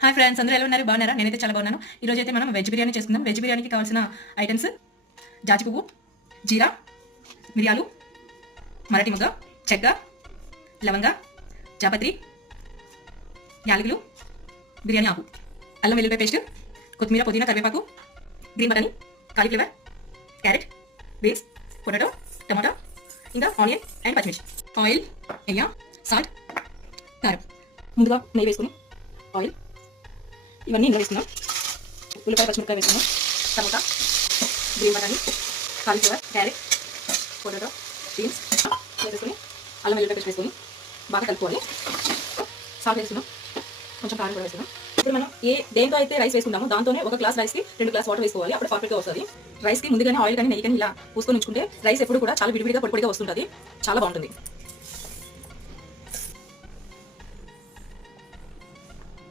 Hi friends, అందరూ ఎలా ఉన్నారు? బాగున్నారా? నేనైతే చాలా బాగున్నాను. ఈ రోజు అయితే మనం వెజ్ బిర్యానీ చేసుకుందాం. వెజ్ బిర్యానీకి కావాల్సిన ఐటమ్స్: జాజి పువ్వు, జీరా, మిరియాలు, మరాఠీ మొగ్గ, చెక్క, లవంగ, జాపత్రి, యాలకులు, బిర్యానీ ఆకు, అల్లం వెల్లుల్లి పేస్ట్, కొత్తిమీర, పుదీనా, కరివేపాకు, గ్రీన్ బటానీ, కాలీఫ్లవర్, క్యారెట్, బీన్స్, పొటాటో, టమాటా, ఇంకా ఆనియన్ అండ్ పచ్చిమిర్చి. ఆయిల్, నెయ్యి, సాల్ట్, కారం. ముందుగా నెయ్యి వేసుకుని ఆయిల్ ఇవన్నీ ఇందులో వేసుకున్నాం. ఉల్లిపాయ, పచ్చిమిరపకాయ వేసుకున్నాం. టమాటా, గ్రీన్ బటానీ, కాలీఫ్లవర్, క్యారెట్, పొటాటో, బీన్స్ వేసుకొని అల్లం వెల్లుల్లి పేస్ట్ వేసుకొని బాగా కలుపుకోవాలి. సాల్ట్ వేసుకున్నాం, కొంచెం కారం కూడా వేసుకున్నాం. ఇప్పుడు మనం దేంతో అయితే రైస్ వేసుకుంటామో దాంతోనే ఒక గ్లాస్ రైస్కి 2 గ్లాస్ వాటర్ వేసుకోవాలి. అప్పుడు పర్ఫెక్ట్గా వస్తుంది. రైస్కి ముందుగానే ఆయిల్ కానీ నెయ్యి కానీ ఇలా పూసుకొని ఉంచుకుంటే రైస్ ఎప్పుడు కూడా చాలా విడివిడిగా పొడిగా వస్తుంటుంది. చాలా బాగుంటుంది.